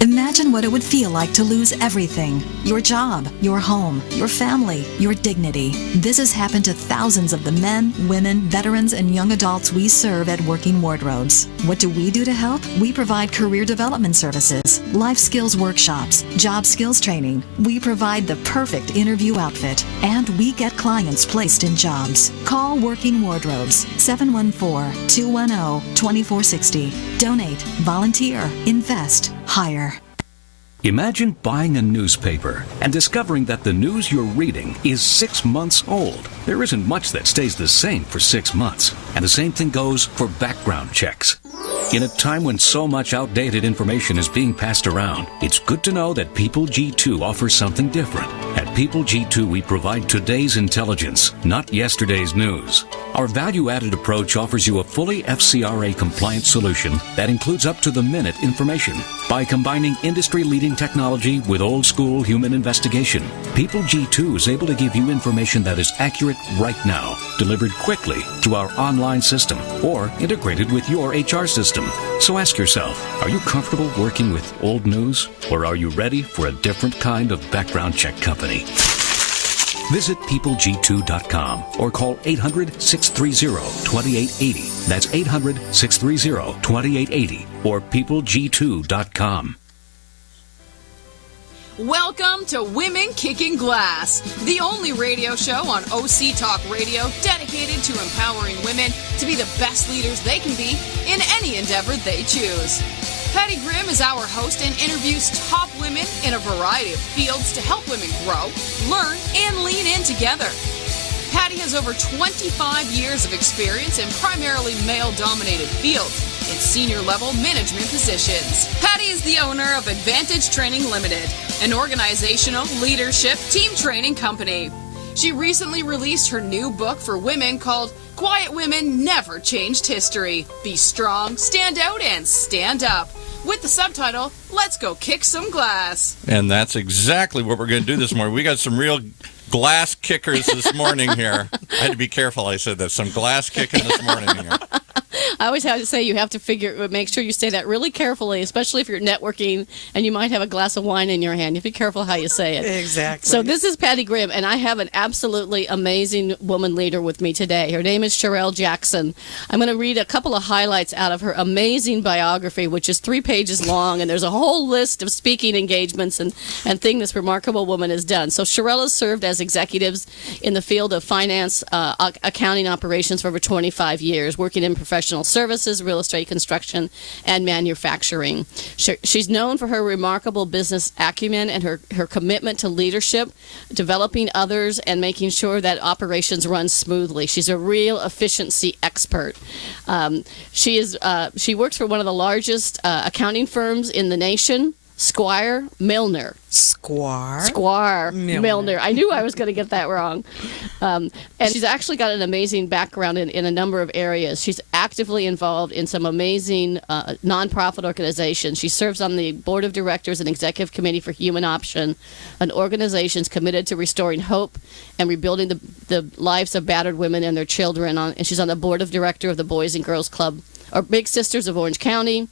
Imagine what it would feel like to lose everything. Your job, your home, your family, your dignity. This has happened to thousands of the men, women, veterans, and young adults we serve at Working Wardrobes. What do we do to help? We provide career development services, life skills workshops, job skills training. We provide the perfect interview outfit, and we get clients placed in jobs. Call Working Wardrobes, 714-210-2460. Donate, volunteer, invest, hire. Imagine buying a newspaper and discovering that the news you're reading is 6 months old. There isn't much that stays the same for 6 months. And the same thing goes for background checks. In a time when so much outdated information is being passed around, it's good to know that People G2 offers something different. At People G2, we provide today's intelligence, not yesterday's news. Our value-added approach offers you a fully FCRA-compliant solution that includes up-to-the-minute information. By combining industry-leading technology with old-school human investigation, People G2 is able to give you information that is accurate right now, delivered quickly through our online system, or integrated with your HR system. So ask yourself, are you comfortable working with old news, or are you ready for a different kind of background check company? Visit peopleg2.com or call 800-630-2880. That's 800-630-2880 or peopleg2.com. Welcome to Women Kicking Glass, the only radio show on OC Talk Radio dedicated to empowering women to be the best leaders they can be in any endeavor they choose. Patty Grimm is our host and interviews top women in a variety of fields to help women grow, learn, and lean in together. Patty has over 25 years of experience in primarily male-dominated fields in senior-level management positions. Patty is the owner of Advantage Training Limited, an organizational leadership team training company. She recently released her new book for women called Quiet Women Never Changed History. Be strong, stand out, and stand up. With the subtitle, Let's Go Kick Some Glass. And that's exactly what we're going to do this morning. We got some real glass kickers this morning here. I had to be careful I said that. Some glass kicking this morning here. I always have to say you have to make sure you say that really carefully, especially if you're networking and you might have a glass of wine in your hand. You have to be careful how you say it. Exactly. So this is Patty Grimm, and I have an absolutely amazing woman leader with me today. Her name is Scharrell Jackson. I'm going to read a couple of highlights out of her amazing biography, which is 3 pages long, and there's a whole list of speaking engagements and things this remarkable woman has done. So Scharrell has served as executives in the field of finance, accounting operations for over 25 years, working in professional services, real estate, construction, and manufacturing. She's known for her remarkable business acumen and her commitment to leadership, developing others, and making sure that operations run smoothly. She's a real efficiency expert. She works for one of the largest accounting firms in the nation, SquarMilner. SquarMilner. I knew I was going to get that wrong. And she's actually got an amazing background in a number of areas. She's actively involved in some amazing nonprofit organizations. She serves on the board of directors and executive committee for Human Option, an organization committed to restoring hope and rebuilding the lives of battered women and their children. And she's on the board of director of the Boys and Girls Club, or Big Sisters of Orange County.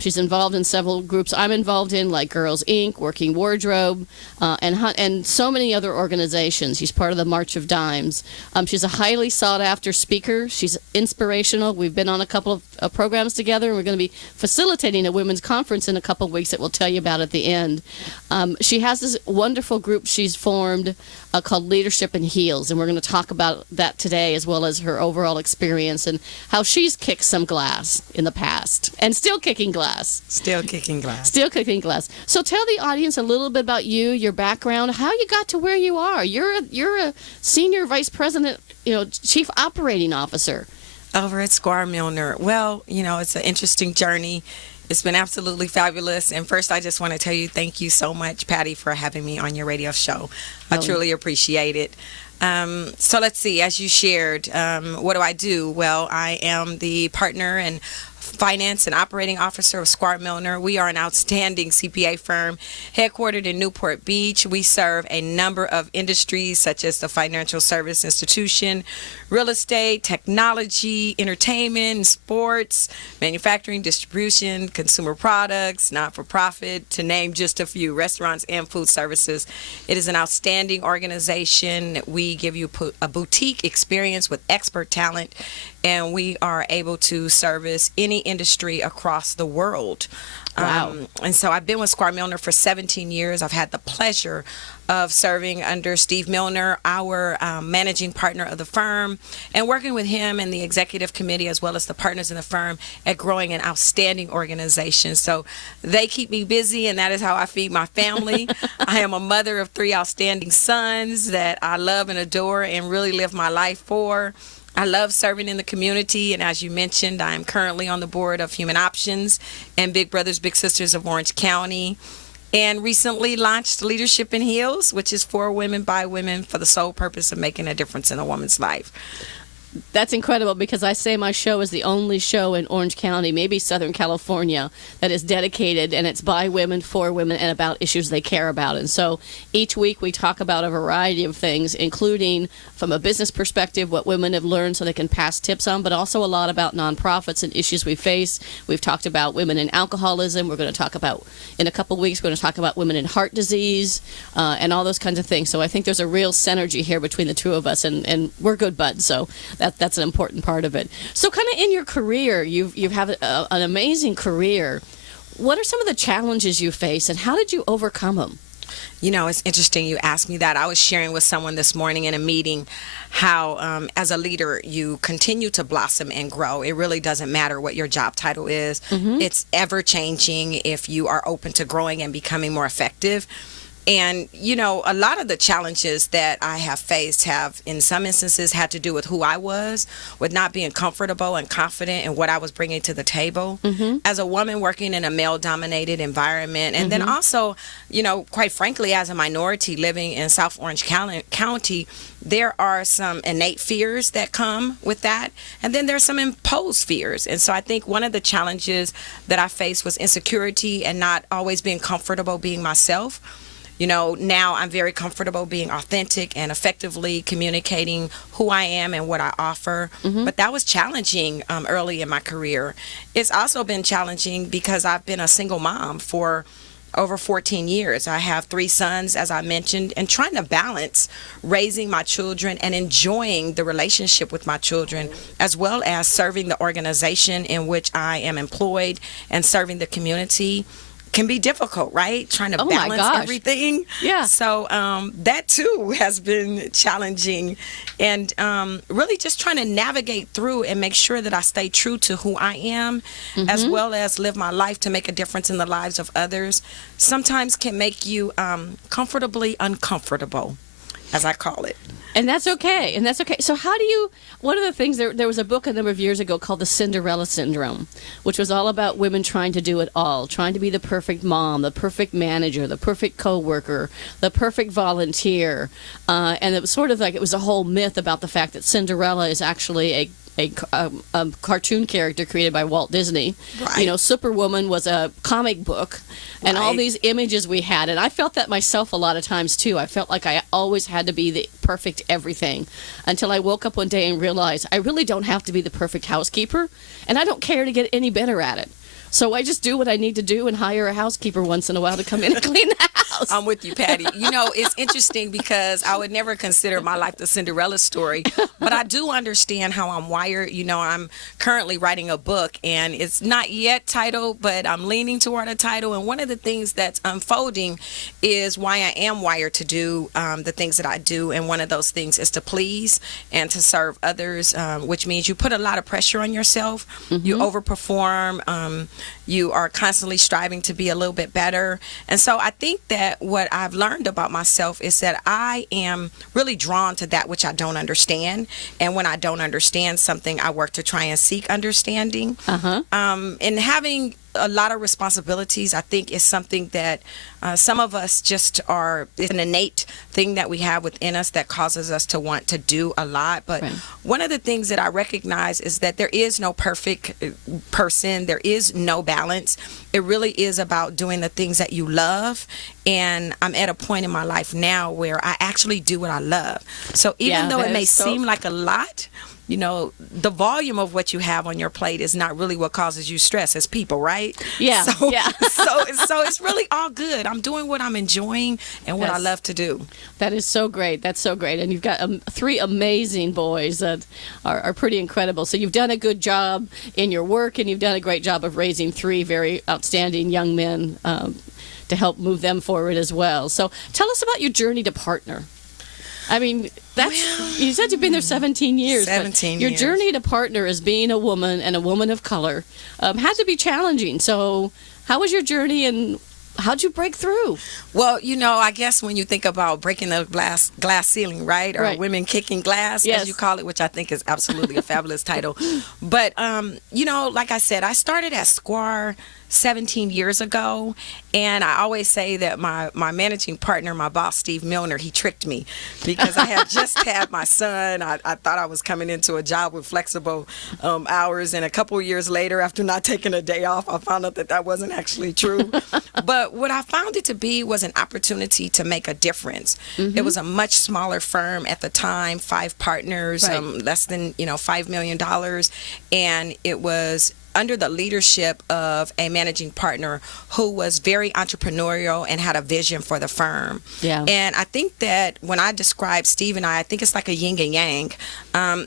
She's involved in several groups I'm involved in, like Girls Inc., Working Wardrobe, and so many other organizations. She's part of the March of Dimes. She's a highly sought-after speaker. She's inspirational. We've been on a couple of programs together, and we're going to be facilitating a women's conference in a couple of weeks that we'll tell you about at the end. She has this wonderful group she's formed called Leadership in Heels, and we're going to talk about that today, as well as her overall experience and how she's kicked some glass in the past and still kicking glass. Still kicking glass. Still kicking glass. So tell the audience a little bit about you, your background, how you got to where you are. You're a senior vice president, chief operating officer over at SquarMilner. Well, it's an interesting journey. It's been absolutely fabulous. And first, I just want to tell you thank you so much, Patty, for having me on your radio show. I truly appreciate it. So let's see, as you shared, what do? Well, I am the partner and Finance and Operating Officer of SquarMilner. We are an outstanding CPA firm headquartered in Newport Beach. We serve a number of industries such as the financial service institution, real estate, technology, entertainment, sports, manufacturing, distribution, consumer products, not-for-profit, to name just a few, restaurants and food services. It is an outstanding organization. We give you a boutique experience with expert talent, and we are able to service any industry across the world. Wow. And so I've been with SquarMilner for 17 years. I've had the pleasure of serving under Steve Milner, our managing partner of the firm, and working with him and the executive committee as well as the partners in the firm at growing an outstanding organization. So they keep me busy, and that is how I feed my family. I am a mother of 3 outstanding sons that I love and adore and really live my life for. I love serving in the community, and as you mentioned, I am currently on the board of Human Options and Big Brothers Big Sisters of Orange County, and recently launched Leadership in Heels, which is for women by women for the sole purpose of making a difference in a woman's life. That's incredible, because I say my show is the only show in Orange County, maybe Southern California, that is dedicated, and it's by women, for women, and about issues they care about. And so each week we talk about a variety of things, including from a business perspective, what women have learned so they can pass tips on, but also a lot about nonprofits and issues we face. We've talked about women in alcoholism. We're going to talk about, in a couple of weeks, we're going to talk about women in heart disease and all those kinds of things. So I think there's a real synergy here between the two of us, and we're good buds. So that's an important part of it. So kind of in your career, you have an amazing career. What are some of the challenges you face, and how did you overcome them? You know, it's interesting you asked me that. I was sharing with someone this morning in a meeting how as a leader you continue to blossom and grow. It really doesn't matter what your job title is. It's ever changing if you are open to growing and becoming more effective. And, you know, a lot of the challenges that I have faced have, in some instances, had to do with who I was, with not being comfortable and confident in what I was bringing to the table as a woman working in a male-dominated environment. And then also, you know, quite frankly, as a minority living in South Orange County, there are some innate fears that come with that. And then there's some imposed fears. And so I think one of the challenges that I faced was insecurity and not always being comfortable being myself. You know, now I'm very comfortable being authentic and effectively communicating who I am and what I offer. But that was challenging early in my career. It's also been challenging because I've been a single mom for over 14 years. I have 3 sons, as I mentioned, and trying to balance raising my children and enjoying the relationship with my children, as well as serving the organization in which I am employed and serving the community can be difficult, right? Trying to balance everything. Yeah. So that too has been challenging, and really just trying to navigate through and make sure that I stay true to who I am, as well as live my life to make a difference in the lives of others. Sometimes can make you comfortably uncomfortable, as I call it. And that's okay. And that's okay. So how do you, one of the things, there was a book a number of years ago called The Cinderella Syndrome, which was all about women trying to do it all, trying to be the perfect mom, the perfect manager, the perfect coworker, the perfect volunteer. And it was sort of like, it was a whole myth about the fact that Cinderella is actually a cartoon character created by Walt Disney. Right. You know, Superwoman was a comic book, and all these images we had. And I felt that myself a lot of times, too. I felt like I always had to be the perfect everything, until I woke up one day and realized I really don't have to be the perfect housekeeper, and I don't care to get any better at it. So I just do what I need to do and hire a housekeeper once in a while to come in and clean the house. I'm with you, Patty. You know, it's interesting because I would never consider my life the Cinderella story, but I do understand how I'm wired. You know, I'm currently writing a book, and it's not yet titled, but I'm leaning toward a title. And one of the things that's unfolding is why I am wired to do the things that I do. And one of those things is to please and to serve others, which means you put a lot of pressure on yourself. You overperform. You are constantly striving to be a little bit better. And so I think that what I've learned about myself is that I am really drawn to that which I don't understand. And when I don't understand something, I work to try and seek understanding. And having a lot of responsibilities, I think, is something that some of us just are, it's an innate thing that we have within us that causes us to want to do a lot. But Right. one of the things that I recognize is that there is no perfect person. There is no balance. It really is about doing the things that you love. And I'm at a point in my life now where I actually do what I love. So even Yeah, though that it may is so- seem like a lot, you know, the volume of what you have on your plate is not really what causes you stress as people, right? Yeah, So, yeah. so it's really all good. I'm doing what I'm enjoying and what I Yes. love to do. That is so great. That's so great. And you've got 3 amazing boys that are pretty incredible. So you've done a good job in your work, and you've done a great job of raising 3 very outstanding young men to help move them forward as well. So tell us about your journey to partner. I mean, you said you've been there 17 years. 17 but your years. journey to partner as being a woman and a woman of color had to be challenging. So how was your journey, and how'd you break through? Well, you know, I guess when you think about breaking the glass ceiling, right? Or Right. women kicking glass, Yes. as you call it, which I think is absolutely a fabulous title. But, you know, like I said, I started at Squar 17 years ago, and I always say that my managing partner, my boss, SquarMilner, he tricked me because I had just had my son. I thought I was coming into a job with flexible hours, and a couple of years later, after not taking a day off, I found out that that wasn't actually true. But what I found it to be was an opportunity to make a difference. It was a much smaller firm at the time, 5 partners, Right. less than $5 million, and it was under the leadership of a managing partner who was very entrepreneurial and had a vision for the firm. Yeah. And I think that when I describe Steve and I think it's like a yin and yang.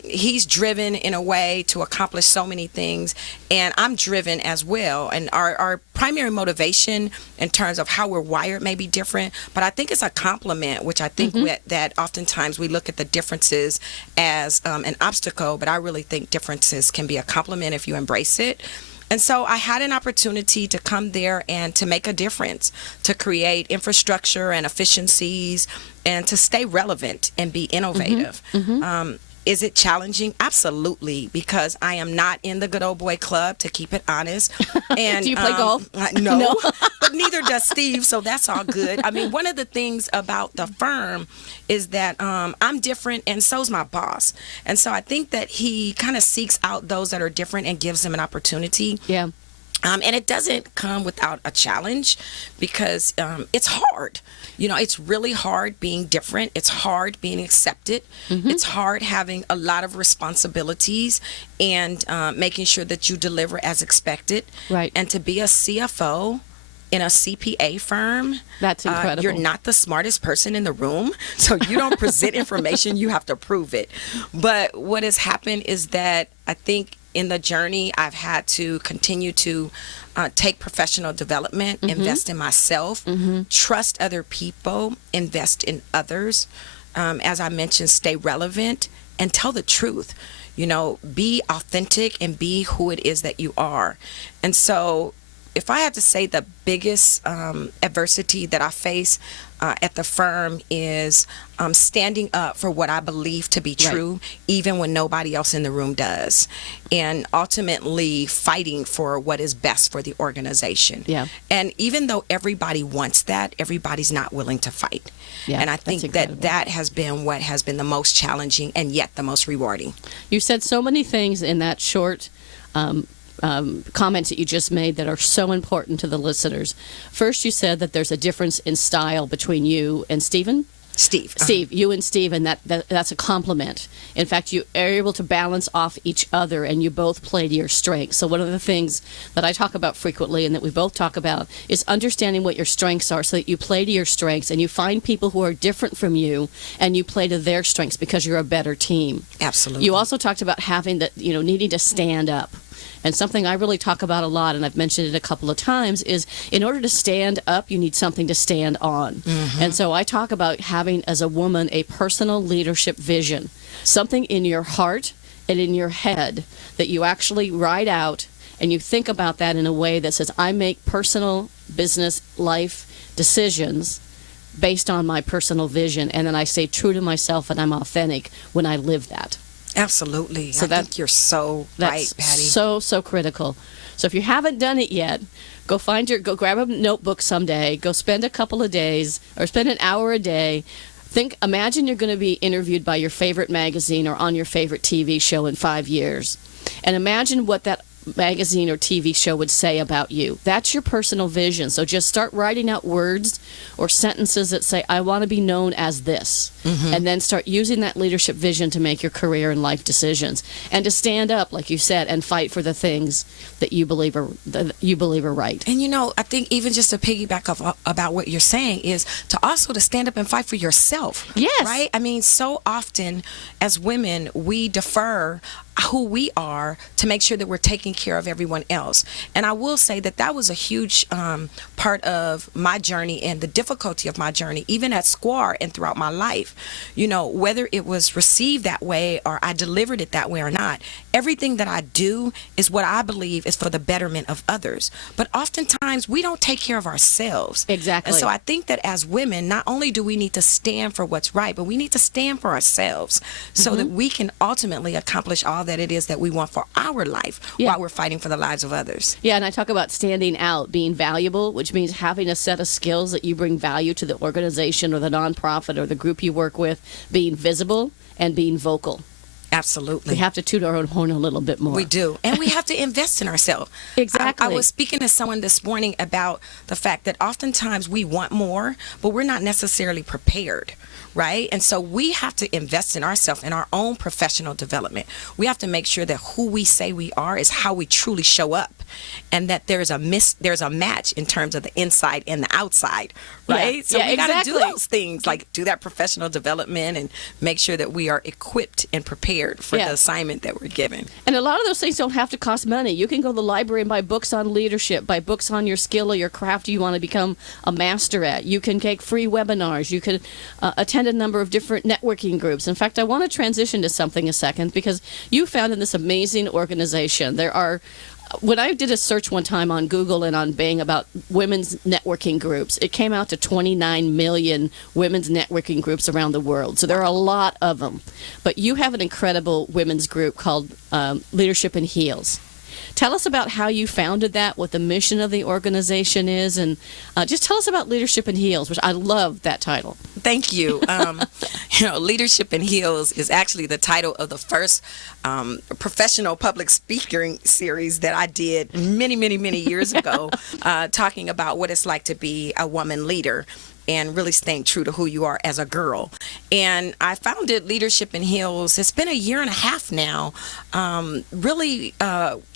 He's driven in a way to accomplish so many things, and I'm driven as well. And our primary motivation in terms of how we're wired may be different, but I think it's a complement, which I think that oftentimes we look at the differences as an obstacle, but I really think differences can be a complement if you embrace it. And so I had an opportunity to come there and to make a difference, to create infrastructure and efficiencies, and to stay relevant and be innovative. Is it challenging? Absolutely, because I am not in the good old boy club, to keep it honest. And Do you play golf? No, but neither does Steve, so that's all good. I mean, one of the things about the firm is that I'm different, and so's my boss. And so I think that he kind of seeks out those that are different and gives them an opportunity. Yeah. And it doesn't come without a challenge, because it's hard. You know, it's really hard being different. It's hard being accepted. It's hard having a lot of responsibilities and making sure that you deliver as expected. Right. And to be a CFO in a CPA firm, That's incredible. you're not the smartest person in the room, so you don't present information, you have to prove it. But what has happened is that I think in the journey, I've had to continue to take professional development, invest in myself, trust other people, invest in others. As I mentioned, stay relevant and tell the truth. You know, be authentic and be who it is that you are. And so if I had to say the biggest adversity that I face at the firm is standing up for what I believe to be true, even when nobody else in the room does, and ultimately fighting for what is best for the organization. Yeah. And even though everybody wants that, everybody's not willing to fight. Yeah, and I that's think incredible. that has been what has been the most challenging and yet the most rewarding. You said so many things in that short comments that you just made that are so important to the listeners. First, you said that there's a difference in style between you and Stephen. Steve. Steve, you and Steve, and that's a compliment. In fact, you are able to balance off each other, and you both play to your strengths. So one of the things that I talk about frequently and that we both talk about is understanding what your strengths are so that you play to your strengths, and you find people who are different from you, and you play to their strengths because you're a better team. Absolutely. You also talked about having that, needing to stand up. And something I really talk about a lot, and I've mentioned it a couple of times, is in order to stand up, you need something to stand on. And so I talk about having, as a woman, a personal leadership vision, something in your heart and in your head that you actually write out, and you think about that in a way that says, I make personal, business, life decisions based on my personal vision, and then I stay true to myself and I'm authentic when I live that. Absolutely. So I think you're so right, That's Patty. so critical. So if you haven't done it yet, Go grab a notebook someday. Go spend a couple of days or spend an hour a day. Imagine you're going to be interviewed by your favorite magazine or on your favorite TV show in 5 years. And imagine what that magazine or TV show would say about you. That's your personal vision. So just start writing out words or sentences that say, I want to be known as this. And then start using that leadership vision to make your career and life decisions. And to stand up, like you said, and fight for the things that you believe are right. And I think even just to piggyback off about what you're saying is to stand up and fight for yourself. Yes. Right? I mean, so often as women, we defer who we are to make sure that we're taking care of everyone else. And I will say that was a huge part of my journey and the difficulty of my journey, even at Squar and throughout my life. Whether it was received that way or I delivered it that way or not, everything that I do is what I believe is for the betterment of others. But oftentimes we don't take care of ourselves. Exactly. And so I think that as women, not only do we need to stand for what's right, but we need to stand for ourselves so that we can ultimately accomplish all that it is that we want for our life while we're fighting for the lives of others. Yeah, and I talk about standing out, being valuable, which means having a set of skills that you bring value to the organization or the nonprofit or the group you work with, being visible and being vocal. Absolutely. We have to toot our own horn a little bit more. We do. And we have to invest in ourselves. Exactly. I was speaking to someone this morning about the fact that oftentimes we want more, but we're not necessarily prepared, right? And so we have to invest in ourselves, in our own professional development. We have to make sure that who we say we are is how we truly show up, and that there's a match in terms of the inside and the outside, right? Yeah. So we got to do exactly. those things, like do that professional development and make sure that we are equipped and prepared for the assignment that we're given. And a lot of those things don't have to cost money. You can go to the library and buy books on leadership, buy books on your skill or your craft you want to become a master at. You can take free webinars. You can attend a number of different networking groups. In fact, I want to transition to something a second because you founded this amazing organization. When I did a search one time on Google and on Bing about women's networking groups, it came out to 29 million women's networking groups around the world. So there are a lot of them. But you have an incredible women's group called Leadership in Heels. Tell us about how you founded that, what the mission of the organization is, and just tell us about Leadership in Heels, which I love that title. Thank you. Leadership in Heels is actually the title of the first professional public speaking series that I did many, many, many years ago, talking about what it's like to be a woman leader and really staying true to who you are as a girl. And I founded Leadership in Heels. It's been a year and a half now, really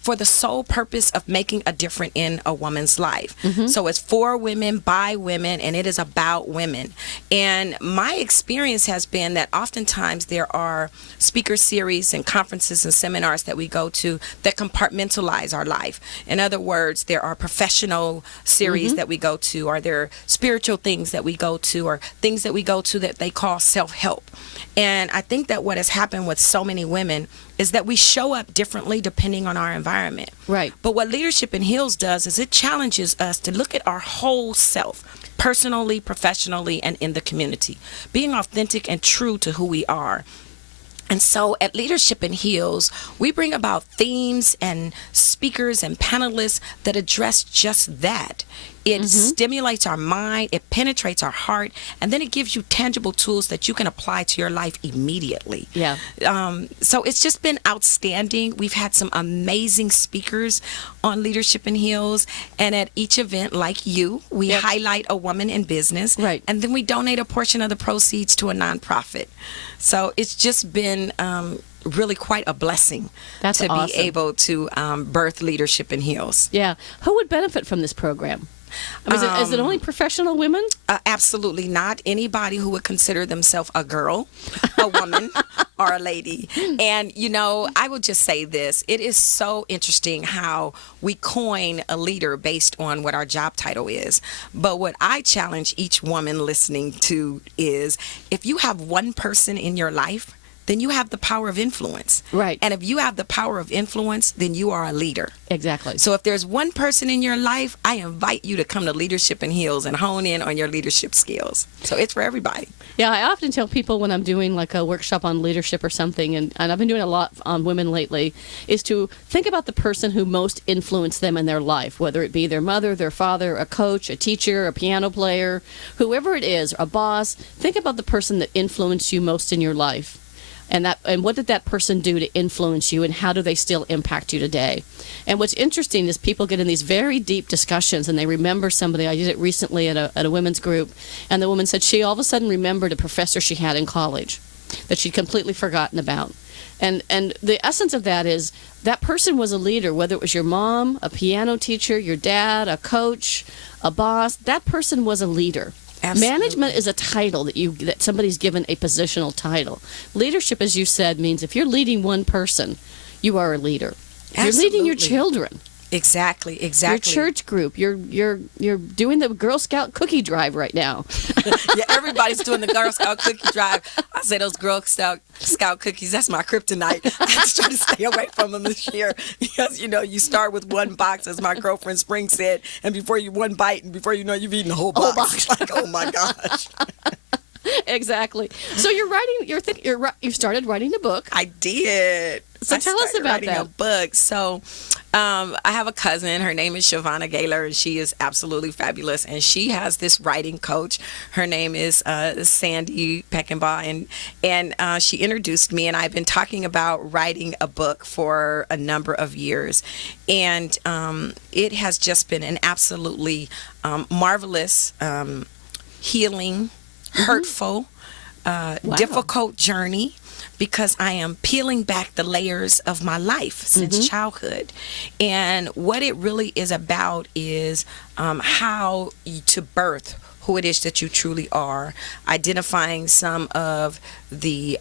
for the sole purpose of making a difference in a woman's life. So it's for women, by women, and it is about women. And my experience has been that oftentimes there are speaker series and conferences and seminars that we go to that compartmentalize our life. In other words, there are professional series that we go to, or there are spiritual things that we go to, or things that we go to that they call self-help. And I think that what has happened with so many women is that we show up differently depending on our environment. Right. But what Leadership in Heels does is it challenges us to look at our whole self, personally, professionally, and in the community, being authentic and true to who we are. And so at Leadership in Heels, we bring about themes and speakers and panelists that address just that. It stimulates our mind, it penetrates our heart, and then it gives you tangible tools that you can apply to your life immediately. Yeah. So it's just been outstanding. We've had some amazing speakers on Leadership in Heels, and at each event, like you, we highlight a woman in business, right, and then we donate a portion of the proceeds to a nonprofit. So it's just been really quite a blessing to awesome. be able to birth Leadership in Heels. Yeah. Who would benefit from this program? Is it only professional women? Absolutely not. Anybody who would consider themselves a girl, a woman, or a lady. And, I would just say this. It is so interesting how we coin a leader based on what our job title is. But what I challenge each woman listening to is, if you have one person in your life then you have the power of influence. Right. And if you have the power of influence, then you are a leader. Exactly. So if there's one person in your life, I invite you to come to Leadership in Heels and hone in on your leadership skills. So it's for everybody. Yeah, I often tell people when I'm doing like a workshop on leadership or something, and I've been doing a lot on women lately, is to think about the person who most influenced them in their life, whether it be their mother, their father, a coach, a teacher, a piano player, whoever it is, a boss. Think about the person that influenced you most in your life. And what did that person do to influence you, and how do they still impact you today? And what's interesting is people get in these very deep discussions, and they remember somebody. I did it recently at a women's group, and the woman said she all of a sudden remembered a professor she had in college that she'd completely forgotten about. And the essence of that is that person was a leader, whether it was your mom, a piano teacher, your dad, a coach, a boss. That person was a leader. Absolutely. Management is a title that somebody's given a positional title. Leadership, as you said, means if you're leading one person, you are a leader. Absolutely. You're leading your children. Exactly. Your church group. You're doing the Girl Scout cookie drive right now. Yeah, everybody's doing the Girl Scout cookie drive. I say those Girl Scout cookies, that's my kryptonite. I just try to stay away from them this year because, you start with one box, as my girlfriend Spring said, and before you one bite, and before you know, you've eaten the whole box. Like, oh my gosh. Exactly. So you're writing. You started writing a book. I did. So tell us about that. A book. So I have a cousin. Her name is Shavonna Gaylor, and she is absolutely fabulous. And she has this writing coach. Her name is Sandy Peckenbaugh, and she introduced me. And I've been talking about writing a book for a number of years, and it has just been an absolutely marvelous, healing, hurtful, difficult journey, because I am peeling back the layers of my life since childhood. And what it really is about is how to birth who it is that you truly are, identifying some of the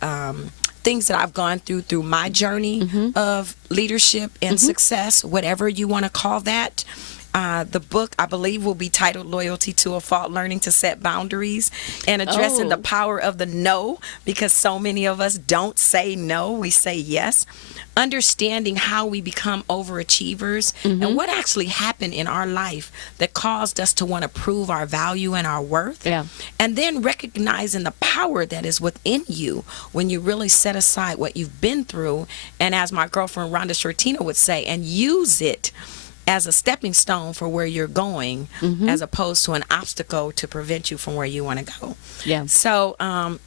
things that I've gone through my journey of leadership and success, whatever you want to call that. The book, I believe, will be titled Loyalty to a Fault, Learning to Set Boundaries, and addressing the power of the no, because so many of us don't say no, we say yes. Understanding how we become overachievers and what actually happened in our life that caused us to want to prove our value and our worth. Yeah. And then recognizing the power that is within you when you really set aside what you've been through, and as my girlfriend Rhonda Shortino would say, and use it as a stepping stone for where you're going, as opposed to an obstacle to prevent you from where you want to go. Yeah. So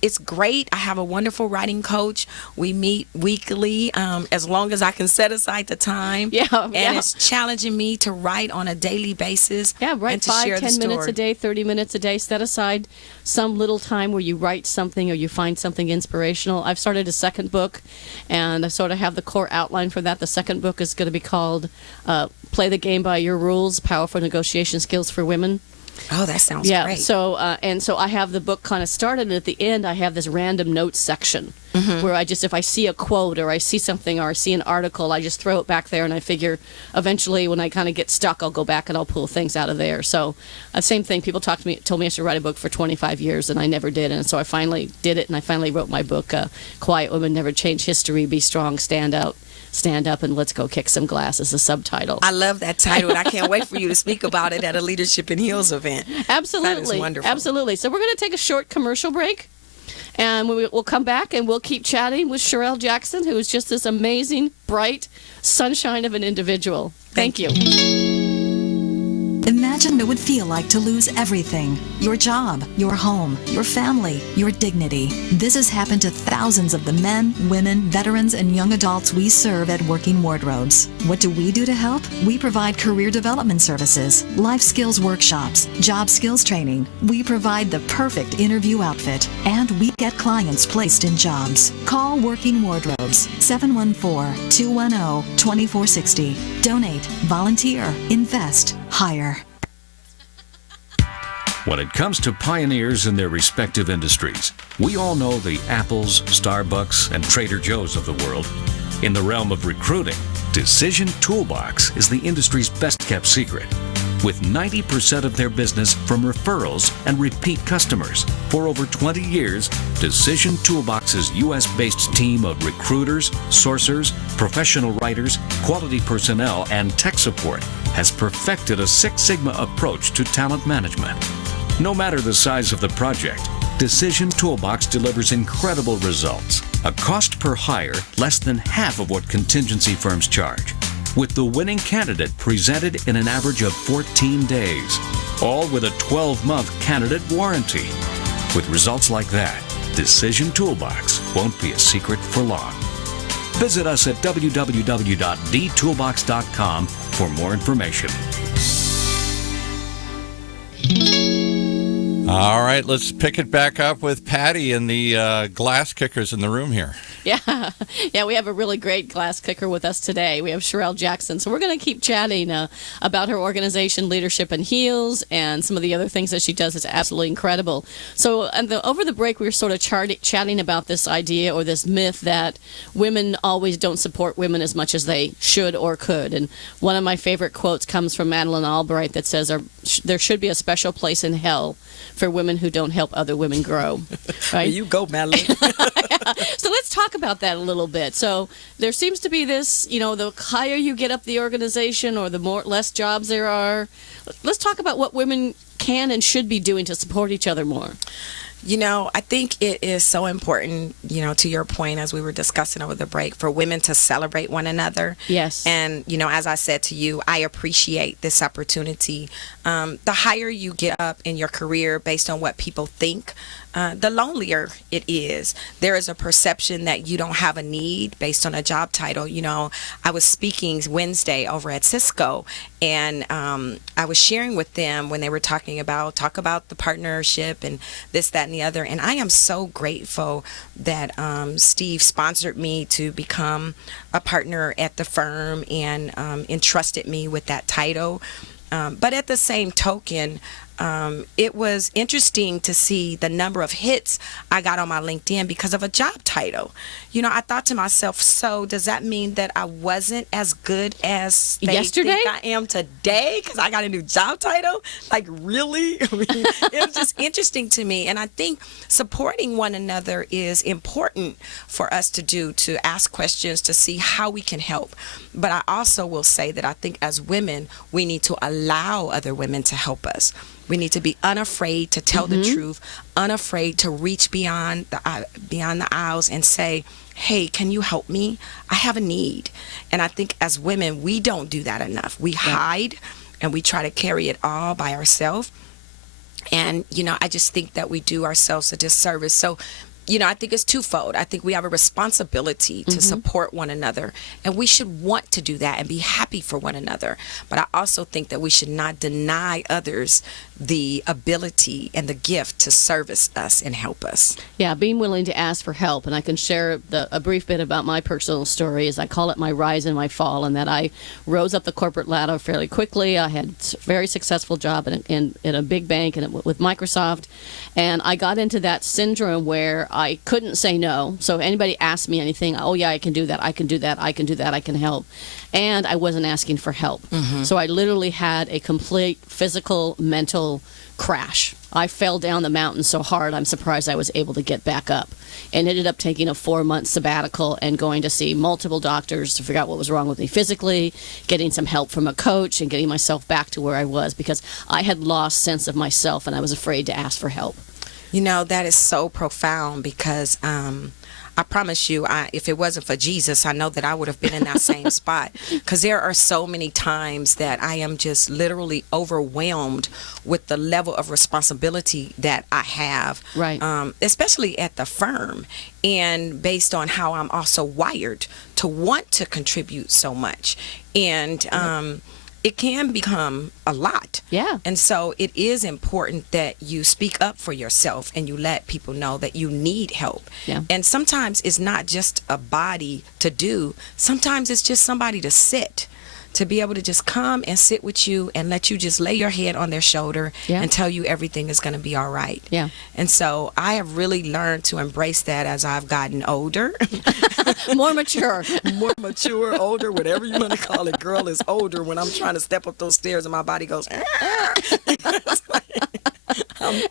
it's great. I have a wonderful writing coach. We meet weekly, as long as I can set aside the time. And it's challenging me to write on a daily basis. Yeah, write and to 5, share 10 minutes a day, 30 minutes a day. Set aside some little time where you write something or you find something inspirational. I've started a second book, and I sort of have the core outline for that. The second book is going to be called Play the Game by Your Rules, Powerful Negotiation Skills for Women. Oh, that sounds great. So I have the book kind of started, and at the end I have this random notes section where if I see a quote or I see something or I see an article, I just throw it back there, and I figure eventually when I kind of get stuck, I'll go back and I'll pull things out of there. So same thing. People told me I should write a book for 25 years, and I never did. And so I finally did it, and I finally wrote my book, Quiet Women Never Change History, Be Strong, Stand Up, and Let's Go Kick Some Glass is the subtitle. I love that title, and I can't wait for you to speak about it at a Leadership in Heels event. Absolutely. That is wonderful. Absolutely. So we're going to take a short commercial break, and we'll come back and we'll keep chatting with Scharrell Jackson, who is just this amazing, bright sunshine of an individual. Thank you. Imagine what it would feel like to lose everything: your job, your home, your family, your dignity. This has happened to thousands of the men, women, veterans, and young adults we serve at Working Wardrobes. What do we do to help? We provide career development services, life skills workshops, job skills training. We provide the perfect interview outfit, and we get clients placed in jobs. Call Working Wardrobes, 714-210-2460. Donate, volunteer, invest, hire. When it comes to pioneers in their respective industries, we all know the Apples, Starbucks, and Trader Joe's of the world. In the realm of recruiting, Decision Toolbox is the industry's best-kept secret. with 90% of their business from referrals and repeat customers. For over 20 years, Decision Toolbox's U.S.-based team of recruiters, sourcers, professional writers, quality personnel, and tech support has perfected a Six Sigma approach to talent management. No matter the size of the project, Decision Toolbox delivers incredible results. A cost per hire less than half of what contingency firms charge, with the winning candidate presented in an average of 14 days, all with a 12-month candidate warranty. With results like that, Decision Toolbox won't be a secret for long. Visit us at www.dtoolbox.com for more information. All right, let's pick it back up with Patty and the glass kickers in the room here. Yeah, we have a really great glass kicker with us today. We have Scharrell Jackson. So we're going to keep chatting about her organization, Leadership and Heels, and some of the other things that she does is absolutely incredible. So over the break, we were sort of chatting about this idea or this myth that women always don't support women as much as they should or could. And one of my favorite quotes comes from Madeleine Albright that says, there should be a special place in hell for women who don't help other women grow. Right? You go, Madeleine. So let's talk about that a little bit. So there seems to be this, the higher you get up the organization or the less jobs there are. Let's talk about what women can and should be doing to support each other more. I think it is so important, to your point, as we were discussing over the break, for women to celebrate one another. Yes. And, as I said to you, I appreciate this opportunity. The higher you get up in your career based on what people think, the lonelier it is. There is a perception that you don't have a need based on a job title. I was speaking Wednesday over at Cisco, and I was sharing with them when they were talk about the partnership and this, that, and the other. And I am so grateful that Steve sponsored me to become a partner at the firm and entrusted me with that title. But at the same token, it was interesting to see the number of hits I got on my LinkedIn because of a job title. I thought to myself, so does that mean that I wasn't as good as they yesterday think I am today because I got a new job title? Like, really? I mean, it was just interesting to me. And I think supporting one another is important for us to ask questions, to see how we can help. But I also will say that I think as women, we need to allow other women to help us. We need to be unafraid to tell the truth, unafraid to reach beyond the aisles and say, hey, can you help me? I have a need. And I think as women, we don't do that enough. We hide and we try to carry it all by ourselves. And, I just think that we do ourselves a disservice. So, I think it's twofold. I think we have a responsibility to support one another, and we should want to do that and be happy for one another. But I also think that we should not deny others the ability and the gift to service us and help us. Yeah, being willing to ask for help. And I can share a brief bit about my personal story. As I call it my rise and my fall, and that I rose up the corporate ladder fairly quickly. I had a very successful job in a big bank and with Microsoft. And I got into that syndrome where I couldn't say no. So if anybody asked me anything, oh yeah, I can do that, I can do that, I can do that, I can help. And I wasn't asking for help. So I literally had a complete physical, mental crash. I fell down the mountain so hard, I'm surprised I was able to get back up. And ended up taking a 4-month sabbatical and going to see multiple doctors to figure out what was wrong with me physically, getting some help from a coach, and getting myself back to where I was because I had lost sense of myself and I was afraid to ask for help. That is so profound because I promise you, if it wasn't for Jesus, I know that I would have been in that same spot. Because there are so many times that I am just literally overwhelmed with the level of responsibility that I have, right? Especially at the firm, and based on how I'm also wired to want to contribute so much, and it can become a lot. Yeah. And so it is important that you speak up for yourself and you let people know that you need help. Yeah. And sometimes it's not just a body to do. Sometimes it's just somebody to sit, to be able to just come and sit with you and let you just lay your head on their shoulder and tell you everything is going to be all right. Yeah. And so I have really learned to embrace that as I've gotten older. More mature. More mature, older, whatever you want to call it. Girl is older when I'm trying to step up those stairs and my body goes,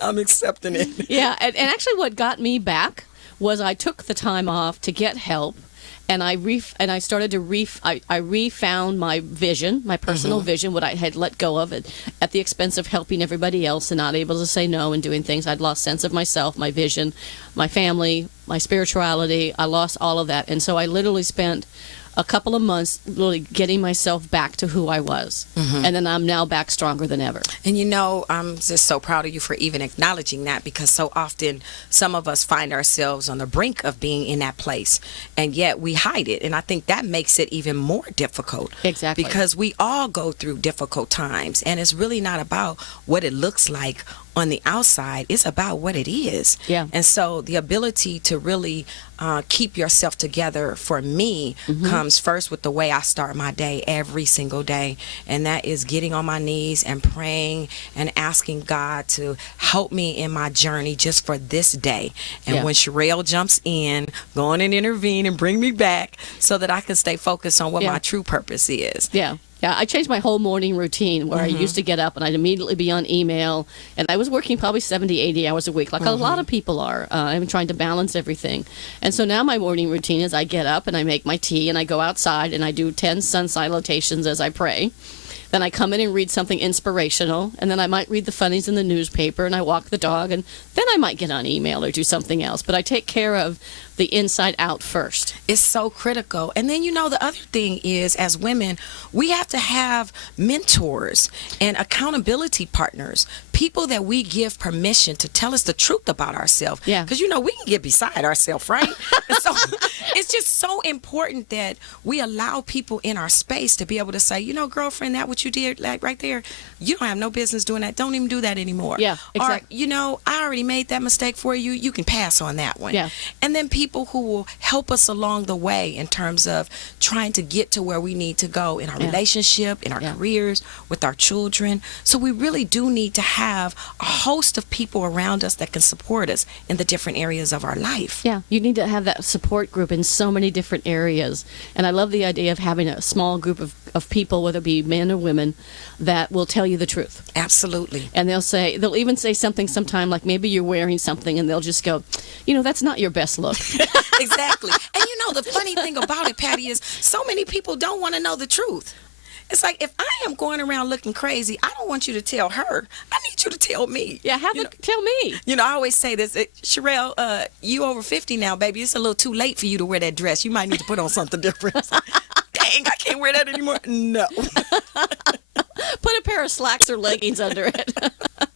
I'm accepting it. Yeah, and actually what got me back was I took the time off to get help, and I started to I refound my vision, my personal vision, what I had let go of it at the expense of helping everybody else and not able to say no and doing things. I'd lost sense of myself, my vision, my family, my spirituality. I lost all of that, and so I literally spent a couple of months really getting myself back to who I was. And then I'm now back stronger than ever. And I'm just so proud of you for even acknowledging that, because so often some of us find ourselves on the brink of being in that place, and yet we hide it. And I think that makes it even more difficult. Exactly. Because we all go through difficult times, and it's really not about what it looks like on the outside. It's about what it is. Yeah. And so the ability to really keep yourself together for me comes first with the way I start my day every single day. And that is getting on my knees and praying and asking God to help me in my journey just for this day. And when Scharrell jumps in, go on and intervene and bring me back so that I can stay focused on what my true purpose is. Yeah. Yeah, I changed my whole morning routine where I used to get up and I'd immediately be on email. And I was working probably 70, 80 hours a week, like a lot of people are. I'm trying to balance everything. And so now my morning routine is I get up and I make my tea and I go outside and I do 10 sun salutations as I pray. Then I come in and read something inspirational, and then I might read the funnies in the newspaper, and I walk the dog, and then I might get on email or do something else. But I take care of the inside out first. It's so critical. And then, the other thing is, as women, we have to have mentors and accountability partners, people that we give permission to tell us the truth about ourselves. Yeah. Because, we can get beside ourselves, right? And so it's just so important that we allow people in our space to be able to say, girlfriend, that what you did right there, you don't have no business doing that. Don't even do that anymore. Yeah, exactly. Or, I already made that mistake for you. You can pass on that one. Yeah. And then people who will help us along the way in terms of trying to get to where we need to go in our relationship, in our careers, with our children. So we really do need to have a host of people around us that can support us in the different areas of our life. Yeah, you need to have that support group in so many different areas. And I love the idea of having a small group of people, whether it be men or women, that will tell you the truth. Absolutely. And they'll even say something sometime like maybe you're wearing something and they'll just go, that's not your best look. Exactly. And the funny thing about it, Patty, is so many people don't want to know the truth. It's like, if I am going around looking crazy, I don't want you to tell her. I need you to tell me. Yeah, tell me. I always say this, Scharrell, you over 50 now, baby. It's a little too late for you to wear that dress. You might need to put on something different. Dang, I can't wear that anymore. No. Put a pair of slacks or leggings under it.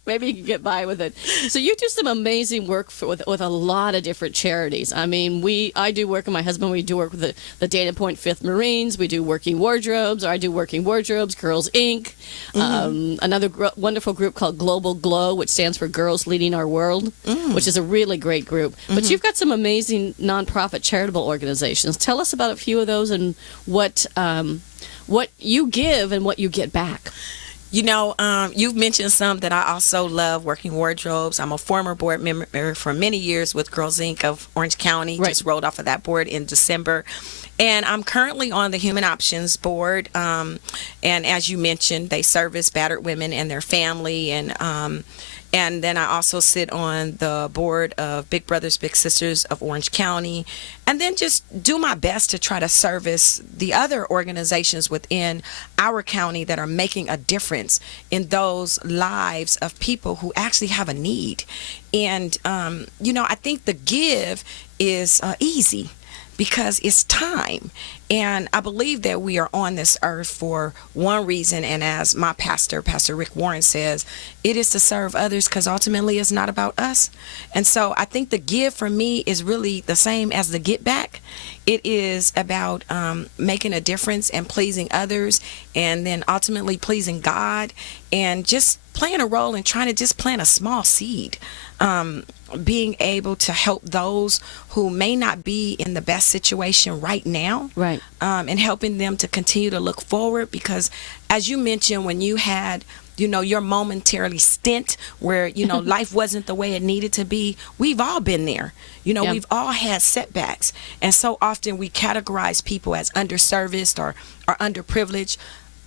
Maybe you can get by with it. So you do some amazing work with a lot of different charities. I mean, I do work, and my husband, we do work with the Dana Point 5th Marines. We do Working Wardrobes, or I do Working Wardrobes, Girls Inc. Another wonderful group called Global Glow, which stands for Girls Leading Our World, which is a really great group. But you've got some amazing nonprofit charitable organizations. Tell us about a few of those and what you give and what you get back. You've mentioned some that I also love, Working Wardrobes. I'm a former board member for many years with Girls Inc. of Orange County. Right. Just rolled off of that board in December. And I'm currently on the Human Options Board. And as you mentioned, they service battered women and their family. And then I also sit on the board of Big Brothers Big Sisters of Orange County, and then just do my best to try to service the other organizations within our county that are making a difference in those lives of people who actually have a need. And, I think the give is easy, because it's time. And I believe that we are on this earth for one reason, and as my pastor, Pastor Rick Warren, says, it is to serve others, because ultimately it's not about us. And so I think the give for me is really the same as the get back. It is about making a difference and pleasing others, and then ultimately pleasing God, and just playing a role and trying to just plant a small seed. being able to help those who may not be in the best situation right now, Right. And helping them to continue to look forward, because as you mentioned, when you had your momentarily stint where, life wasn't the way it needed to be. We've all been there. Yeah. We've all had setbacks. And so often we categorize people as underserviced or underprivileged.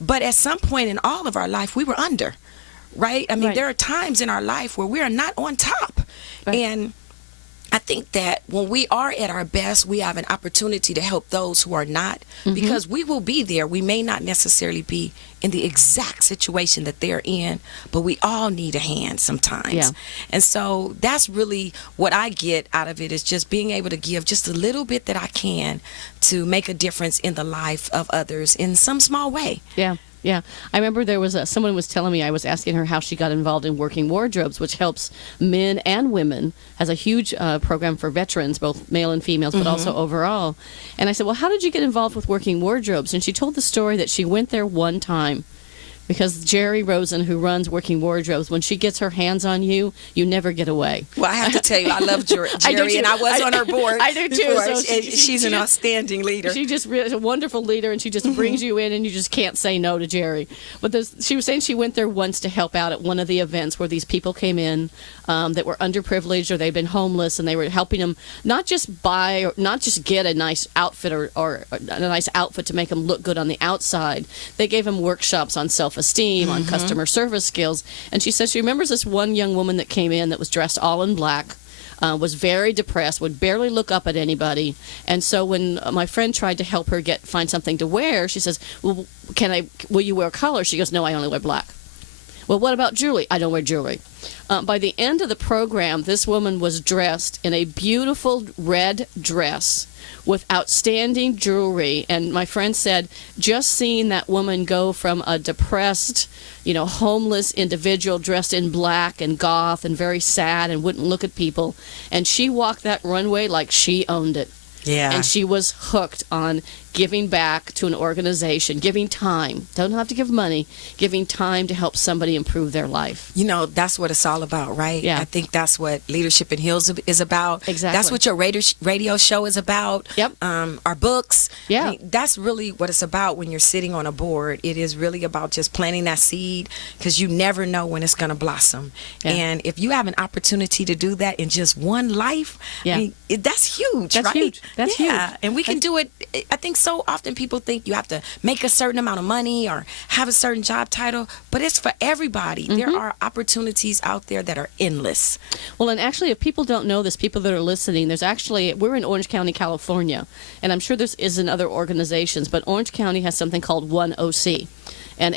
But at some point in all of our life, we were under, right? I mean, Right. there are times in our life where we are not on top. Right. And I think that when we are at our best, we have an opportunity to help those who are not, because we will be there. We may not necessarily be in the exact situation that they're in, but we all need a hand sometimes. Yeah. And so that's really what I get out of it, is just being able to give just a little bit that I can to make a difference in the life of others in some small way. Yeah. Yeah, I remember there was someone was telling me, I was asking her how she got involved in Working Wardrobes, which helps men and women, has a huge program for veterans, both male and females, but also overall. And I said, well, how did you get involved with Working Wardrobes? And she told the story that she went there one time because Jerry Rosen, who runs Working Wardrobes, when she gets her hands on you, you never get away. Well, I have to tell you, I love Jerry, and I was on her board. I do too. before. So she's an outstanding leader. She just is a wonderful leader, and she just brings you in, and you just can't say no to Jerry. But she was saying she went there once to help out at one of the events where these people came in that were underprivileged or they'd been homeless, and they were helping them not just buy or not just get a nice outfit or a nice outfit to make them look good on the outside. They gave them workshops on self-esteem, on customer service skills. And she says she remembers this one young woman that came in that was dressed all in black. Was very depressed, would barely look up at anybody. And so when my friend tried to help her find something to wear, she says, well, will you wear color? She goes, no, I only wear black. Well, what about jewelry? I don't wear jewelry. By the end of the program, this woman was dressed in a beautiful red dress with outstanding jewelry. And my friend said, just seeing that woman go from a depressed, homeless individual dressed in black and goth and very sad and wouldn't look at people, and she walked that runway like she owned it. Yeah. And she was hooked on giving back to an organization, giving time. Don't have to give money, giving time to help somebody improve their life. That's what it's all about, right? Yeah. I think that's what Leadership in Heels is about. Exactly. That's what your radio show is about. Yep. Our books. Yeah. I mean, that's really what it's about when you're sitting on a board. It is really about just planting that seed, because you never know when it's going to blossom. Yeah. And if you have an opportunity to do that in just one life, Yeah. I mean, that's huge, That's right? huge. That's huge. And we can do it. I think so often people think you have to make a certain amount of money or have a certain job title, but it's for everybody. There are opportunities out there that are endless. Well, and actually, if people don't know this, people that are listening, we're in Orange County, California, and I'm sure this is in other organizations, but Orange County has something called 1OC. And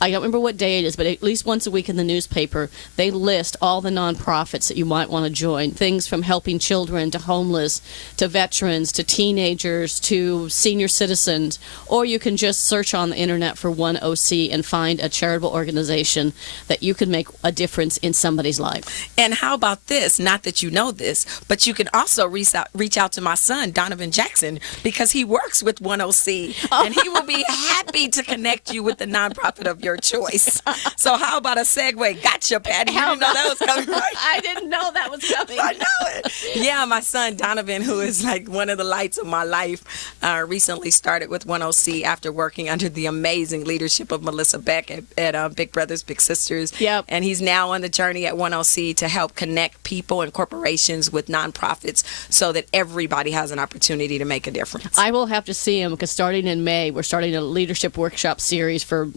I don't remember what day it is, but at least once a week in the newspaper, they list all the nonprofits that you might want to join. Things from helping children to homeless to veterans to teenagers to senior citizens. Or you can just search on the internet for 1OC and find a charitable organization that you can make a difference in somebody's life. And how about this? Not that you know this, but you can also reach out to my son, Donovan Jackson, because he works with 1OC, and he will be happy to connect you with the nonprofit of your choice. So how about a segue? Gotcha, Patty. You didn't know that was coming, right? I didn't know that was coming. I know it. Yeah, my son Donovan, who is like one of the lights of my life, recently started with 1OC after working under the amazing leadership of Melissa Beck at Big Brothers Big Sisters. Yep. And he's now on the journey at 1OC to help connect people and corporations with nonprofits so that everybody has an opportunity to make a difference. I will have to see him, because starting in May, we're starting a leadership workshop series for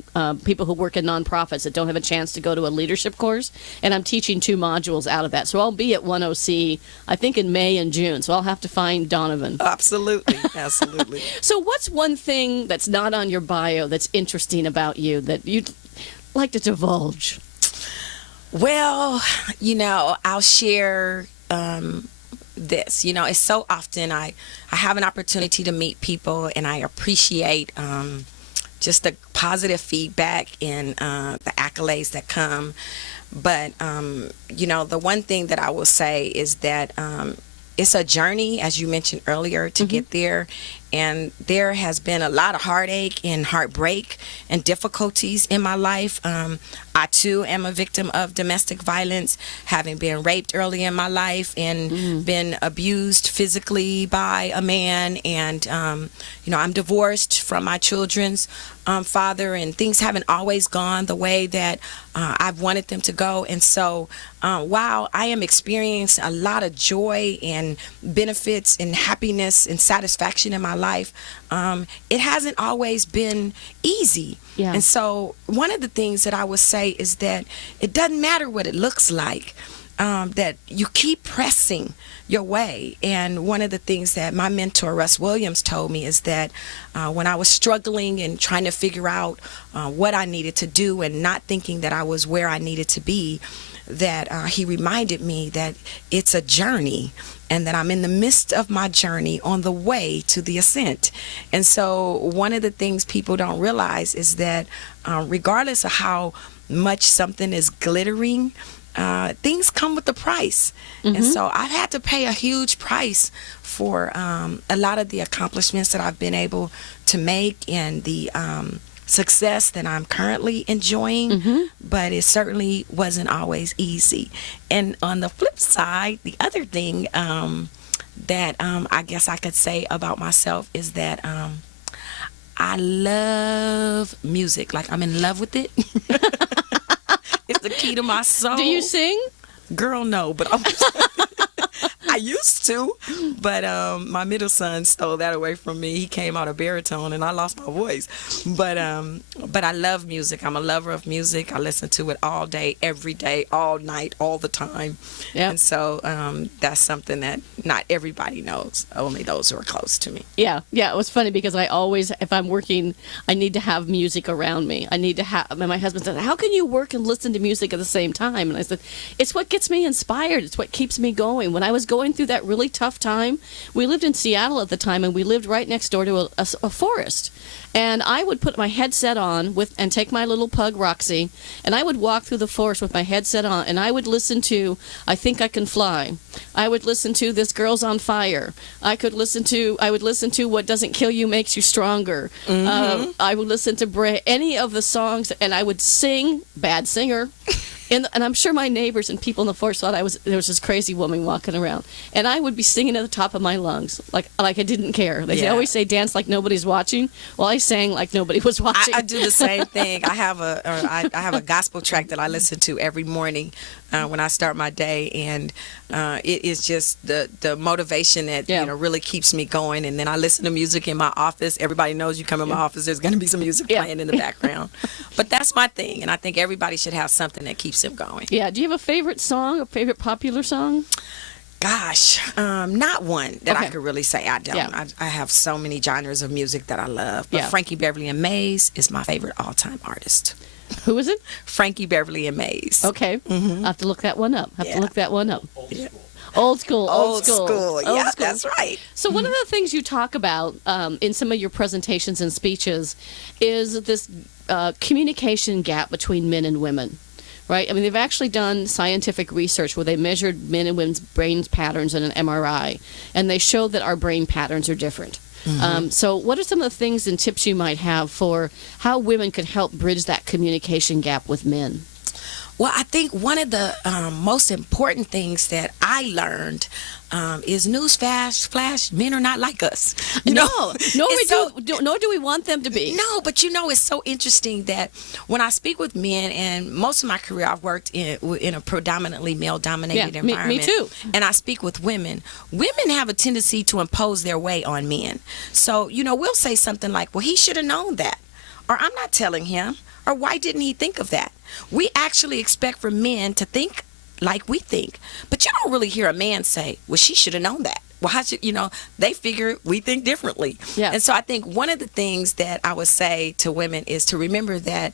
people who work in nonprofits that don't have a chance to go to a leadership course, and I'm teaching 2 modules out of that. So I'll be at 1OC, I think, in May and June, so I'll have to find Donovan. Absolutely. Absolutely. So what's one thing that's not on your bio that's interesting about you that you'd like to divulge? Well, I'll share this. It's so often I have an opportunity to meet people, and I appreciate just the positive feedback and the accolades that come. But, the one thing that I will say is that it's a journey, as you mentioned earlier, to get there. And there has been a lot of heartache and heartbreak and difficulties in my life. I too am a victim of domestic violence, having been raped early in my life and been abused physically by a man. And, I'm divorced from my children's father, and things haven't always gone the way that I've wanted them to go. And so while I am experiencing a lot of joy and benefits and happiness and satisfaction in my life, it hasn't always been easy. Yeah. And so one of the things that I would say is that it doesn't matter what it looks like, that you keep pressing your way. And one of the things that my mentor, Russ Williams, told me is that when I was struggling and trying to figure out what I needed to do and not thinking that I was where I needed to be, that he reminded me that it's a journey and that I'm in the midst of my journey on the way to the ascent. And so one of the things people don't realize is that regardless of how much something is glittering, things come with a price. And so I've had to pay a huge price for a lot of the accomplishments that I've been able to make and the success that I'm currently enjoying, but it certainly wasn't always easy. And on the flip side, the other thing that I guess I could say about myself is that I love music. Like, I'm in love with it. It's the key to my soul. Do you sing? Girl, no, but I used to, but my middle son stole that away from me. He came out a baritone, and I lost my voice. But I love music. I'm a lover of music. I listen to it all day, every day, all night, all the time. Yep. And so that's something that not everybody knows, only those who are close to me. Yeah. It was funny because I always, if I'm working, I need to have music around me. I need to have, and my husband said, how can you work and listen to music at the same time? And I said, it's what gets me inspired. It's what keeps me going. When I was going through that really tough time, we lived in Seattle at the time, and we lived right next door to a forest. And I would put my headset on and take my little pug Roxy, and I would walk through the forest with my headset on, and I would listen to I Think I Can Fly. I would listen to This Girl's on Fire. I would listen to What Doesn't Kill You Makes You Stronger. I would listen to any of the songs, and I would sing. Bad singer. And I'm sure my neighbors and people in the forest thought there was this crazy woman walking around, and I would be singing at the top of my lungs, like I didn't care. They always say dance like nobody's watching. Well, I sang like nobody was watching. I do the same thing. I have a gospel track that I listen to every morning when I start my day, and it is just the motivation that really keeps me going. And then I listen to music in my office. Everybody knows you come in my office, there's going to be some music playing in the background. But that's my thing, and I think everybody should have something that keeps them going. Yeah. Do you have a favorite song, a favorite popular song? Gosh, not one that I Okay. could really say I don't. Yeah. I have so many genres of music that I love. But Yeah. Frankie Beverly and Mays is my favorite all-time artist. Who is it? Frankie Beverly and Mays. Okay. I'll have to look that one up. Yeah. Yeah. Old school. Old school. Old Yeah, school. that's right. So one of the things you talk about in some of your presentations and speeches is this communication gap between men and women, right? I mean, they've actually done scientific research where they measured men and women's brain patterns in an MRI, and they showed that our brain patterns are different. So what are some of the things and tips you might have for how women could help bridge that communication gap with men? Well, I think one of the most important things that I learned is flash, men are not like us. Nor do we want them to be. No, but it's so interesting that when I speak with men, and most of my career I've worked in a predominantly male-dominated environment. Me too. And I speak with women. Women have a tendency to impose their way on men. So, we'll say something like, well, he should have known that. Or I'm not telling him. Or why didn't he think of that? We actually expect for men to think like we think. But you don't really hear a man say, well, she should have known that. Well, how should, they figure we think differently. Yeah. And so I think one of the things that I would say to women is to remember that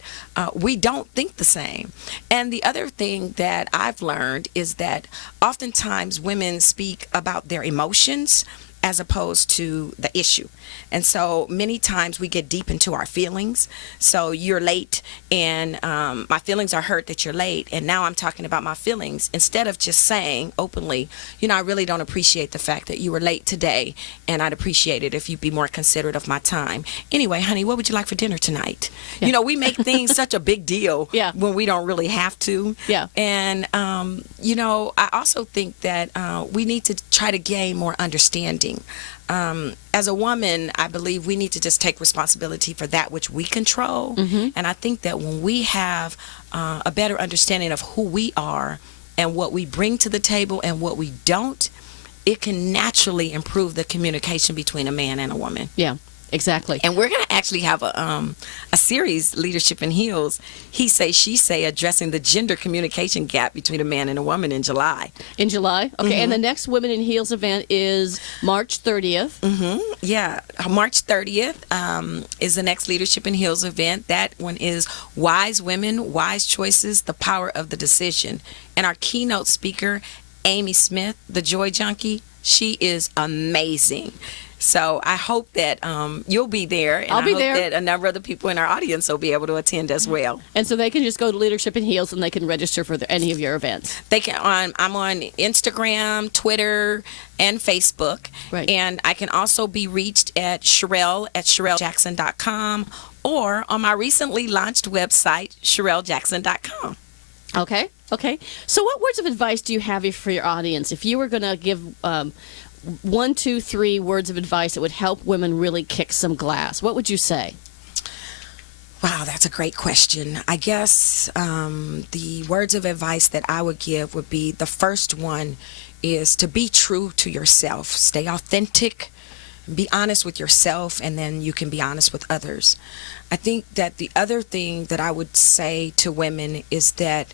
we don't think the same. And the other thing that I've learned is that oftentimes women speak about their emotions as opposed to the issue. And so many times we get deep into our feelings. So you're late, and my feelings are hurt that you're late, and now I'm talking about my feelings instead of just saying openly, I really don't appreciate the fact that you were late today, and I'd appreciate it if you'd be more considerate of my time. Anyway, honey, what would you like for dinner tonight? Yeah. We make things such a big deal Yeah. when we don't really have to. Yeah. And, I also think that we need to try to gain more understanding. As a woman, I believe we need to just take responsibility for that which we control. And I think that when we have a better understanding of who we are and what we bring to the table and what we don't, it can naturally improve the communication between a man and a woman. Yeah, exactly. And we're going to actually have a series, Leadership in Heels, He Say, She Say, addressing the gender communication gap between a man and a woman in July. In July? Okay, and the next Women in Heels event is March 30th. Yeah, March 30th is the next Leadership in Heels event. That one is Wise Women, Wise Choices, the Power of the Decision. And our keynote speaker, Amy Smith, the Joy Junkie, she is amazing. So I hope that you'll be there, and I'll be there. That a number of the people in our audience will be able to attend as well. And so they can just go to Leadership in Heels and they can register for any of your events. They can. I'm on Instagram, Twitter, and Facebook. Right. And I can also be reached at Scharrell at ScharrellJackson.com or on my recently launched website, ScharrellJackson.com. Okay. So what words of advice do you have for your audience? If you were going to give 1, 2, 3 words of advice that would help women really kick some glass, what would you say? Wow, that's a great question. I guess the words of advice that I would give would be, the first one is to be true to yourself. Stay authentic, be honest with yourself, and then you can be honest with others. I think that the other thing that I would say to women is that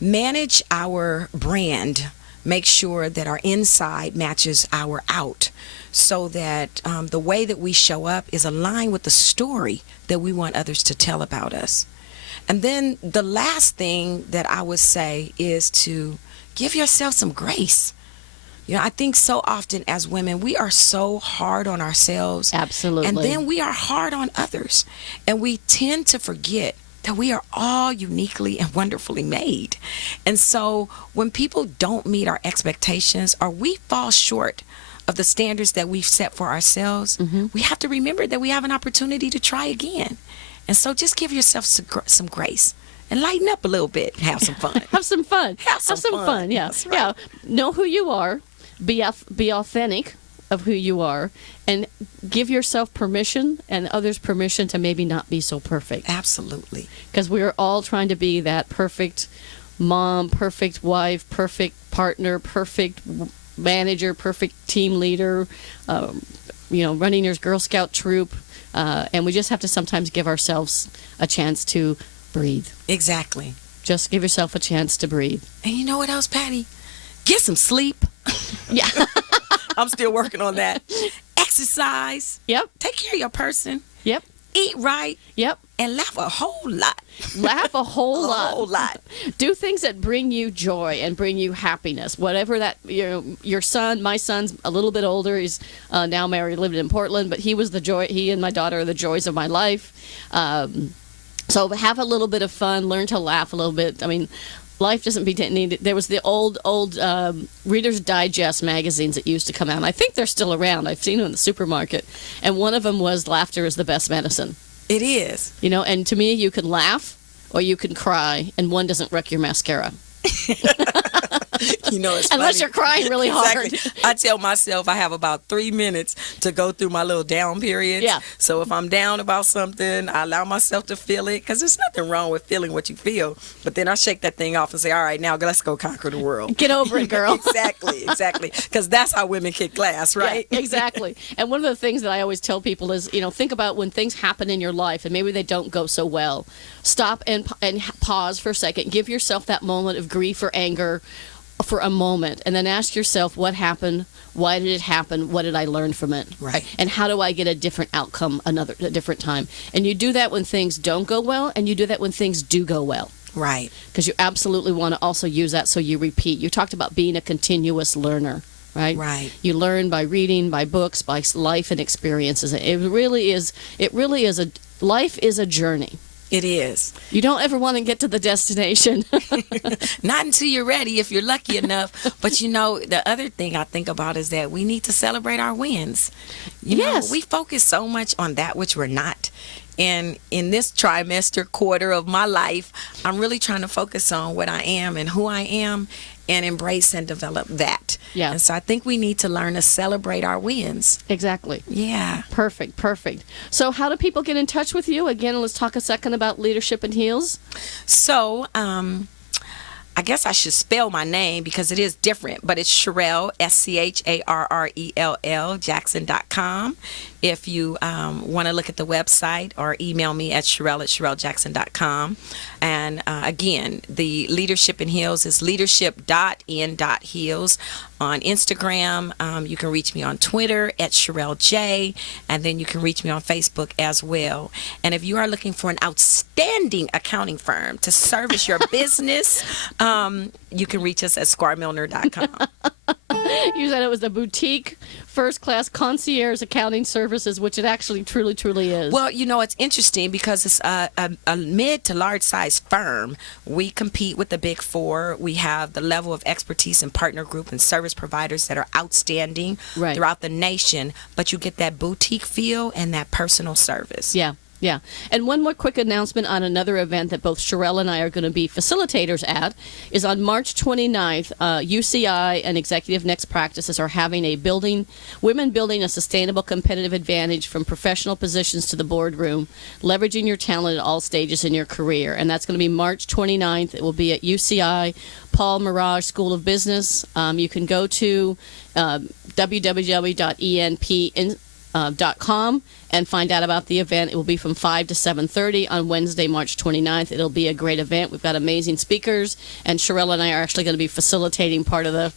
manage our brand. Make sure that our inside matches our out, so that the way that we show up is aligned with the story that we want others to tell about us. And then the last thing that I would say is to give yourself some grace. I think so often as women, we are so hard on ourselves. Absolutely. And then we are hard on others. And we tend to forget that we are all uniquely and wonderfully made. And so when people don't meet our expectations, or we fall short of the standards that we've set for ourselves, we have to remember that we have an opportunity to try again. And so just give yourself some grace and lighten up a little bit and have some fun. Have some fun. Have some fun. Yeah. That's right. Yeah. Know who you are. Be authentic of who you are, and give yourself permission and others permission to maybe not be so perfect. Absolutely. Because we are all trying to be that perfect mom, perfect wife, perfect partner, perfect manager, perfect team leader, running your Girl Scout troop. And we just have to sometimes give ourselves a chance to breathe. Exactly. Just give yourself a chance to breathe. And you know what else, Patty? Get some sleep. Yeah. I'm still working on that. Exercise. Yep. Take care of your person. Yep. Eat right. Yep. And laugh a whole lot. Laugh a whole lot. A whole lot. Do things that bring you joy and bring you happiness. Whatever that, your son, my son's a little bit older. He's now married, living in Portland, but he was the joy. He and my daughter are the joys of my life. So have a little bit of fun. Learn to laugh a little bit. I mean, life doesn't be needed. There was the old Reader's Digest magazines that used to come out. And I think they're still around. I've seen them in the supermarket. And one of them was laughter is the best medicine. It is. And to me, you can laugh or you can cry, and one doesn't wreck your mascara. It's unless funny. you're crying really hard. Exactly. I tell myself I have about 3 minutes to go through my little down periods. Yeah. So if I'm down about something, I allow myself to feel it, because there's nothing wrong with feeling what you feel. But then I shake that thing off and say, all right, now let's go conquer the world. Get over it, girl. Exactly. Because that's how women kick glass, right? Yeah, exactly. And one of the things that I always tell people is, think about when things happen in your life and maybe they don't go so well. Stop and pause for a second. Give yourself that moment of grief or anger for a moment, and then ask yourself, what happened? Why did it happen? What did I learn from it? Right. And how do I get a different outcome a different time? And you do that when things don't go well, and you do that when things do go well. Right. Because you absolutely want to also use that so you repeat. You talked about being a continuous learner. right? Right. You learn by reading, by books, by life and experiences. It really is life is a journey. It is. You don't ever want to get to the destination. Not until you're ready, if you're lucky enough. But you know, the other thing I think about is that we need to celebrate our wins. You know, we focus so much on that which we're not. And in this quarter of my life, I'm really trying to focus on what I am and who I am and embrace and develop that. Yeah. And so I think we need to learn to celebrate our wins. Exactly. Yeah. Perfect. So how do people get in touch with you? Again, let's talk a second about Leadership in Heels. So, I guess I should spell my name because it is different, but it's Scharrell, Scharrell, Jackson.com. If you want to look at the website or email me at Scharrell@ScharrellJackson.com. And again, the Leadership in Heels is leadership.in.heels. On Instagram, you can reach me on Twitter at Scharrell J, and then you can reach me on Facebook as well. And if you are looking for an outstanding accounting firm to service your business, you can reach us at SquarMilner.com. You said it was a boutique, first-class concierge accounting services, which it actually truly is. Well, you know, it's interesting because it's a mid to large size firm. We compete with the Big Four. We have the level of expertise and partner group and service providers that are outstanding throughout the nation, but you get that boutique feel and that personal service. Yeah. And one more quick announcement on another event that both Scharrell and I are going to be facilitators at is on March 29th, UCI and Executive Next Practices are having Women Building a Sustainable Competitive Advantage from Professional Positions to the Boardroom, Leveraging Your Talent at All Stages in Your Career. And that's going to be March 29th. It will be at UCI, Paul Mirage School of Business. You can go to www.enp.com and find out about the event. It will be from 5 to 7:30 on Wednesday, March 29th. It'll be a great event. We've got amazing speakers, and Scharrell and I are actually going to be facilitating part of the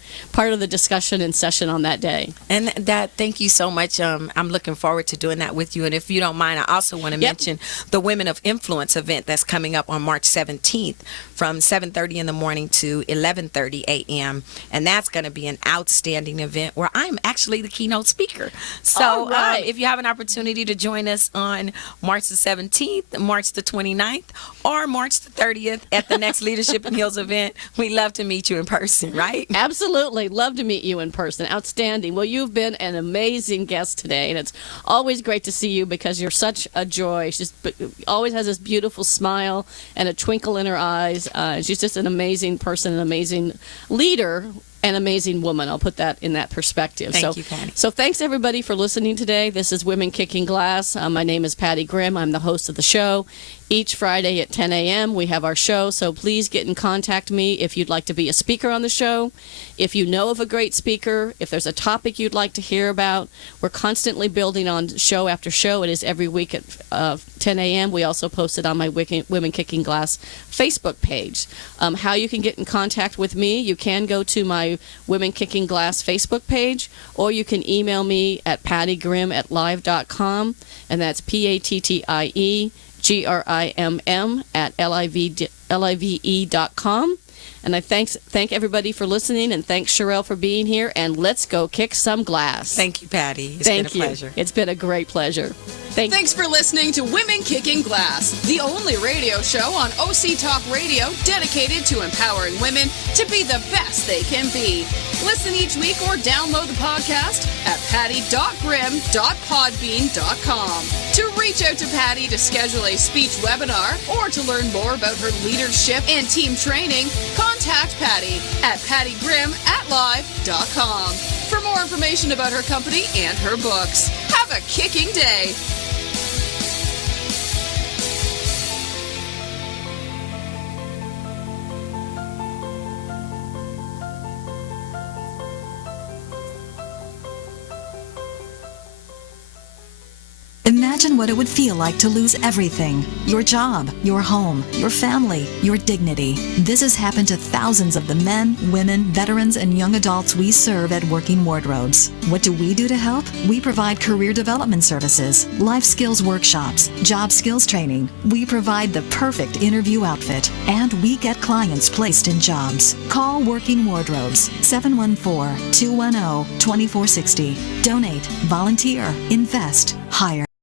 discussion and session on that day. And thank you so much. I'm looking forward to doing that with you. And if you don't mind, I also want to mention the Women of Influence event that's coming up on March 17th from 7:30 in the morning to 11:30 a.m. And that's going to be an outstanding event where I'm actually the keynote speaker. So if you have an opportunity to join us on March the 17th, March the 29th, or March the 30th at the next Leadership in Heels event, we'd love to meet you in person, right? Absolutely. Love to meet you in person. Outstanding. Well, you've been an amazing guest today, and it's always great to see you because you're such a joy. She always has this beautiful smile and a twinkle in her eyes. She's just an amazing person, an amazing leader, an amazing woman. I'll put that in that perspective. Thank you, Patty. So thanks, everybody, for listening today. This is Women Kicking Glass. My name is Patty Grimm. I'm the host of the show. Each Friday at 10 a.m. we have our show, so please get in contact with me if you'd like to be a speaker on the show. If you know of a great speaker, if there's a topic you'd like to hear about, we're constantly building on show after show. It is every week at 10 a.m. We also post it on my Women Kicking Glass Facebook page. How you can get in contact with me, you can go to my Women Kicking Glass Facebook page, or you can email me at pattygrimm@live.com, and that's PATTIEGRIMM@live.com. And I thank everybody for listening, and thanks Scharrell for being here, and let's go kick some glass. Thank you, Patty. It's been a pleasure. It's been a great pleasure. Thanks for listening to Women Kicking Glass, the only radio show on OC Talk Radio dedicated to empowering women to be the best they can be. Listen each week or download the podcast at patty.grimm.podbean.com. To reach out to Patty to schedule a speech webinar or to learn more about her leadership and team training, contact Patty at pattygrimm@live.com for more information about her company and her books. Have a kicking day. Imagine what it would feel like to lose everything. Your job, your home, your family, your dignity. This has happened to thousands of the men, women, veterans, and young adults we serve at Working Wardrobes. What do we do to help? We provide career development services, life skills workshops, job skills training. We provide the perfect interview outfit, and we get clients placed in jobs. Call Working Wardrobes, 714-210-2460. Donate, volunteer, invest, hire.